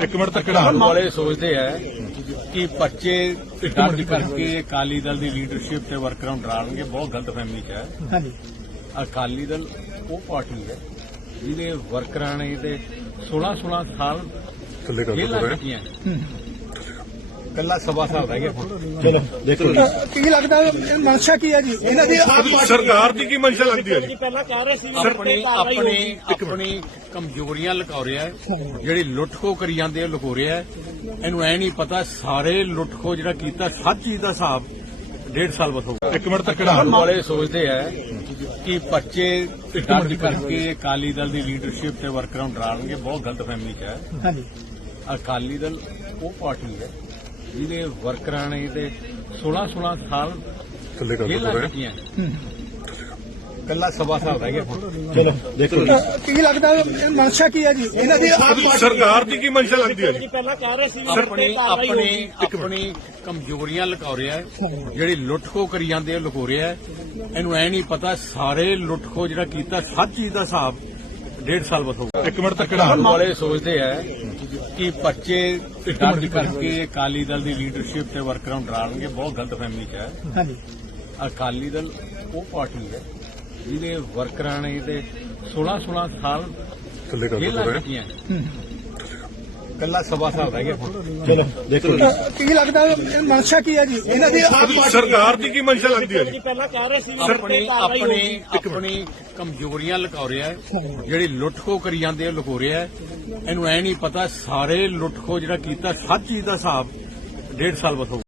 ਇੱਕ ਮਿੰਟ ਤੱਕ ਲਓ ਵਾਲੇ ਸੋਚਦੇ ਆ ਕਿ ਬੱਚੇ ਦਰਜ ਕਰਕੇ ਅਕਾਲੀ ਦਲ ਦੀ ਲੀਡਰਸ਼ਿਪ ਤੇ ਵਰਕਰਾਂ ਨੂੰ ਡਰਾਉਣਗੇ ਬਹੁਤ ਗਲਤ ਫਹਿਮੀ ਚ ਹੈ। ਹਾਂਜੀ। ਅਕਾਲੀ ਦਲ ਉਹ ਪਾਰਟੀ ਹੈ ਜਿਹਦੇ ਵਰਕਰਾਂ ਨੇ ਤੇ 16 16 ਸਾਲ ਥੱਲੇ ਕਰ ਜੇਲ੍ਹਾਂ ਦੋ ਕੱਟੀਆਂ। ਕੱਲਾ ਸਭਾ ਸਾਹਿਬ ਰਹਿ ਗਿਆ ਹੁਣ। ਚਲੋ ਦੇਖੋ ਤਾਂ ਕੀ ਲੱਗਦਾ ਇਹ ਮਨਸ਼ਾ ਕੀ ਹੈ ਜੀ? ਇਹਨਾਂ ਦੀ ਸਰਕਾਰ ਦੀ ਕੀ ਮਨਸ਼ਾ ਲੱਗਦੀ ਹੈ ਜੀ? ਆਪਣੀ ਆਪਣੀ ਆਪਣੀ ਕਮਜ਼ੋਰੀਆਂ ਲੁਕਾ ਰਿਹਾ ਹੈ। ਜਿਹੜੀ ਲੁੱਟਖੋ ਕਰੀ ਜਾਂਦੇ ਆ ਲੁਕੋ ਰਿਹਾ ਹੈ। ਇਹਨੂੰ ਐ ਨਹੀਂ ਪਤਾ ਸਾਰੇ ਲੁੱਟਖੋ ਜਿਹੜਾ ਕੀਤਾ ਸਭ ਚੀਜ਼ ਦਾ ਹਿਸਾਬ ਡੇਢ ਸਾਲ ਬਾਅਦ ਹੋਊਗਾ। ਇੱਕ ਮਿੰਟ ਤੱਕ ਵਾਲੇ ਸੋਚਦੇ ਆ ਕਿ ਬੱਚੇ ਦਰਜ ਕਰਕੇ ਅਕਾਲੀ ਦਲ ਦੀ ਲੀਡਰਸ਼ਿਪ ਤੇ ਵਰਕਰਾਂ ਨੂੰ ਡਰਾਉਣਗੇ ਬਹੁਤ ਗਲਤ ਫਹਿਮੀ ਚ ਹੈ। ਹਾਂਜੀ। ਅਕਾਲੀ ਦਲ ਉਹ ਪਾਰਟੀ ਹੈ। ਜਿਹਦੇ ਵਰਕਰਾਂ ਨੇ ਤੇ 16 16 ਸਾਲ ਥੱਲੇ ਕਰ ਜੇਲ੍ਹਾਂ ਕੱਟੀਆਂ। ਕੱਲਾ ਸਭਾ ਸਾਹਿਬ ਰਹਿ ਗਿਆ ਹੁਣ। ਚਲੋ ਦੇਖੋ ਕੀ ਲੱਗਦਾ ਇਹ ਮਨਸ਼ਾ ਕੀ ਹੈ ਜੀ? ਇਹਨਾਂ ਦੀ ਸਰਕਾਰ ਦੀ ਕੀ ਮਨਸ਼ਾ ਲੱਗਦੀ ਹੈ ਜੀ? ਆਪਣੀ ਆਪਣੀ ਆਪਣੀ ਕਮਜ਼ੋਰੀਆਂ ਲੁਕਾ ਰਿਹਾ ਹੈ ਜਿਹੜੀ ਲੁੱਟਖੋ ਕਰੀ ਜਾਂਦੇ ਆ ਲੁਕੋ ਰਿਹਾ ਹੈ। ਇਹਨੂੰ ਐ ਨਹੀਂ ਪਤਾ ਸਾਰੇ ਲੁੱਟਖੋ ਜਿਹੜਾ ਕੀਤਾ ਸਭ ਚੀਜ਼ ਦਾ ਹਿਸਾਬ ਡੇਢ ਸਾਲ ਬਾਅਦ ਹੋਊਗਾ ਇੱਕ ਮਿੰਟ ਤੱਕ ਵਾਲੇ ਸੋਚਦੇ ਆ ਕਿ ਬੱਚੇ ਦਰਜ ਕਰਕੇ ਅਕਾਲੀ ਦਲ ਦੀ ਲੀਡਰਸ਼ਿਪ ਤੇ ਵਰਕਰਾਂ ਨੂੰ ਡਰਾਉਣਗੇ ਬਹੁਤ ਗਲਤ ਫਹਿਮੀ ਚ ਹੈ। ਹਾਂਜੀ। ਅਕਾਲੀ ਦਲ ਉਹ ਪਾਰਟੀ ਹੈ ਜਿਹਦੇ ਵਰਕਰਾਂ ਨੇ ਤੇ 16 16 ਸਾਲ ਥੱਲੇ ਕਰ ਜੇਲ੍ਹਾਂ ਦੋ ਕੱਟੀਆਂ। ਕੱਲਾ ਸਭਾ ਸਾਹਿਬ ਰਹਿ ਗਿਆ ਹੁਣ। ਚਲੋ ਦੇਖੋ ਕੀ ਲੱਗਦਾ ਇਹ ਮਨਸ਼ਾ ਕੀ ਹੈ ਜੀ? ਇਹਨਾਂ ਦੀ ਸਰਕਾਰ ਦੀ ਕੀ ਮਨਸ਼ਾ ਲੱਗਦੀ ਹੈ ਜੀ? ਆਪਣੀ ਆਪਣੀ ਆਪਣੀ ਕਮਜ਼ੋਰੀਆਂ ਲੁਕਾ ਰਿਹਾ ਹੈ। ਜਿਹੜੀ ਲੁੱਟਖੋ ਕਰੀ ਜਾਂਦੇ ਆ ਲੁਕੋ ਰਿਹਾ ਹੈ। ਇਹਨੂੰ ਐ ਨਹੀਂ ਪਤਾ ਸਾਰੇ ਲੁੱਟਖੋ ਜਿਹੜਾ ਕੀਤਾ ਸਭ ਚੀਜ਼ ਦਾ ਹਿਸਾਬ ਡੇਢ ਸਾਲ ਬਾਅਦ ਹੋਊਗਾ